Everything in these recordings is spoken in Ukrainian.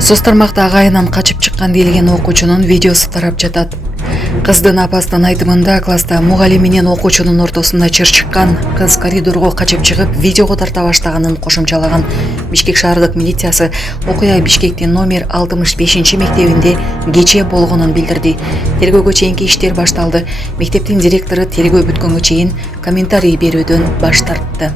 Соц тармакта агайынан качып чыккан дейилген окуучунун видеосу тарап жатат. Кыздын апасынын айтымында класста мугалим менен окуучунун ортосунда чыр чыккан, кыз коридорго качып чыгып видеого тарта баштаганын кошумчалаган Бишкек шаардык милициясы окуя Бишкектин номер 65 мектебинде кечээ болгонун билдирди. Тергөөгө чейинки иштер башталды. Мектептин директору тергөө бүткөнгө чейин комментарий берүүдөн баш тартты.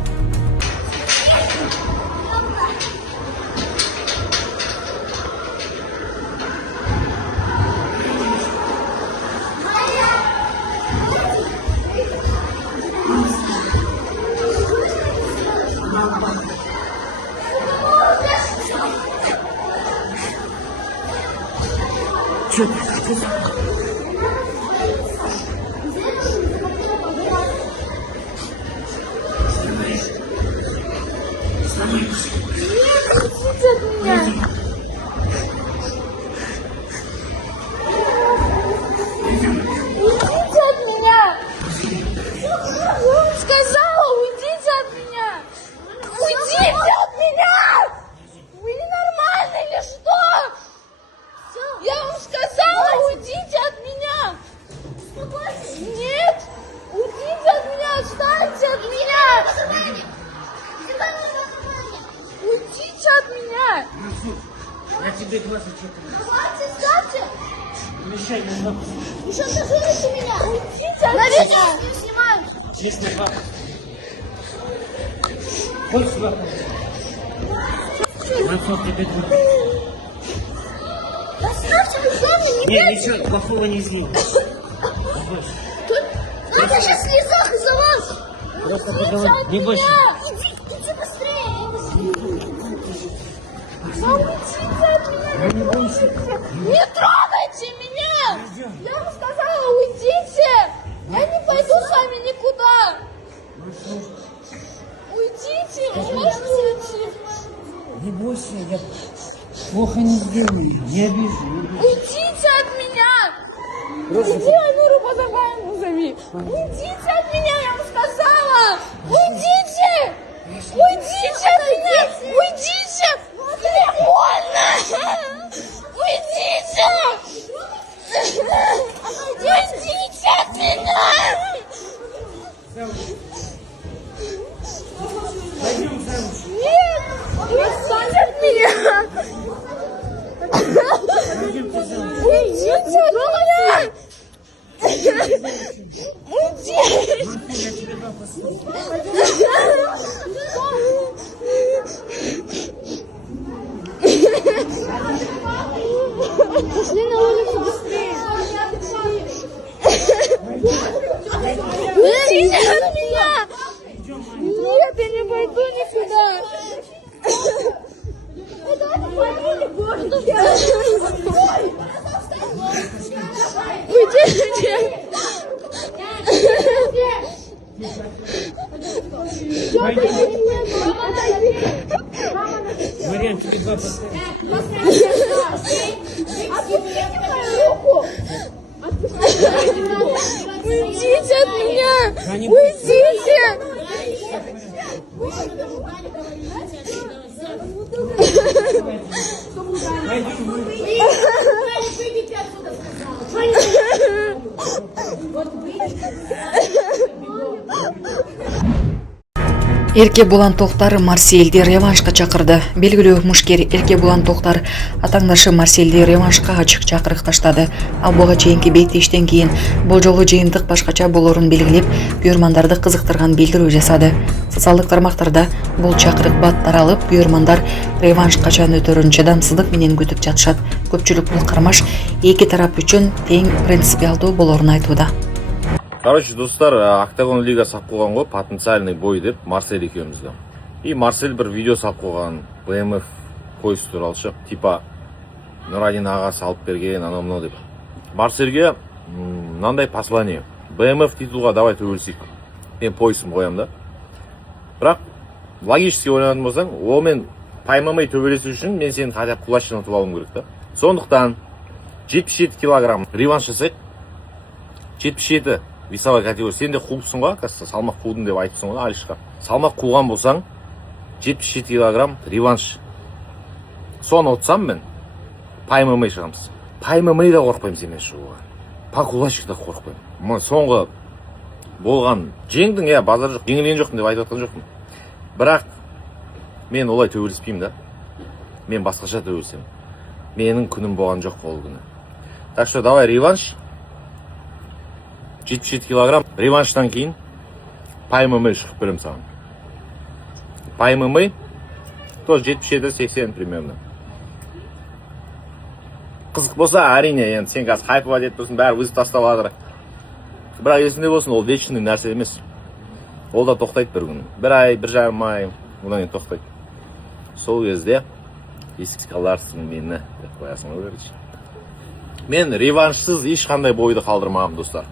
Я тебе глаза что-то. Давайте, ставьте! Мешай, не надо. Вы что, закрыли меня? Уйдите от меня! Не снимаем! Честно, папа. Хоть сюда. Бросок тебе глаза. Оставьте, вы что мне Нет, ничего плохого не сделал. Тут надо сейчас в слезах из-за вас! Просто Уйдите поговори. от Не меня! бойся. Иди быстрее! Уйдите от меня! Не бойся. Не трогайте меня! Я вам сказала, уйдите! Я не пойду с вами никуда! Уйдите! Вы можете уйти? Не бойся, я плохо не сделаю. Не обижу. Уйдите от меня! Просто Иди, Ануру Бадабаеву зови! Уйдите от меня, я вам сказала! Уйдите! Уйдите от меня! Уйдите! Мне больно! Уйдите! Уйдите от меня! Нет! Отстаньте от меня! Уйдите от меня! Пошли на улицу быстрее! Уйдите от меня! Нет, я не пойду никуда! Уйдите! Мариан, тебе два поставить. Отпустите мою руку! Уйдите от меня! Уйдите! Эрке Булан Токтар Марсельди реваншка чакырды. Белгилүү мушкер Эрке Булан Токтар атаңдашы Марсельди реваншка ачык чакырык таштады. Ал буга чейинки беттештен кийин бул жолу жыйынтык башкача болорун белгилеп, күйөрмандарды кызыктырган билдирүү жасады. Социалдык тармактарда бул чакырык бат таралып, күйөрмандар реванш качан өтөрүн чыдамсыздык менен күтүп жатышат. Көпчүлүк бул кармаш эки тарап үчүн тең принципиалдуу болорун айтууда. Короче, достар, Октагон лига салып койгонго потенциальный бой деп Марсель экөөбүздө. И Марсель bir видео салып койгон БМФ поезд тууралуу, типа Нурадин ага салып берген, анау мынау деп. Марсельге мындай послание. БМФ титулга давай төбөлсөйк. Мен поездым коям да. Бирок логически ойлонатын болсаң, о мен паймамай төбөлөсү үчүн мен сени хотя бы кулачтан утуп алуым керек да. Сондуктан 77 килограмм реванш жасайт. 77 весовой категория. Сен де кубсың го, кажется, салмак куудун деп айтыпсың го, Алишка. Салмак кууган болсаң, 77 килограмм реванш. Соны отсам мен, Пай ММА шығамыз. Пай ММА да қорықпаймын сенімен шығуға. Па кулачик да қорықпаймын. Мен соңғы болған жеңдің, иә, базар жоқ, жеңілген жоқпын деп айтып жатқан жоқпын. Бірақ мен олай төбелеспеймін да. Мен басқаша төбелесемін. Менің күнім болған жоқ ол күні. Так что давай реванш. 77 килограмм. Реванштан кейін Пай ММА шығып беремін саған. Пай ММА тоже 77-80 примерно. Қызық болса, әрине, енді сен қазір хайпова деп тұрсың, бәрі вызып тастап жатыр. Бірақ есіңде болсын, ол вечный нәрсе емес. Ол да тоқтайды бір күн. Бір ай, бір жарым ай, одан кейін тоқтайды. Сол кезде еске аларсың мені деп қоясың, көрші. Мен реваншсыз ешқандай бойды қалдырмағам, достар.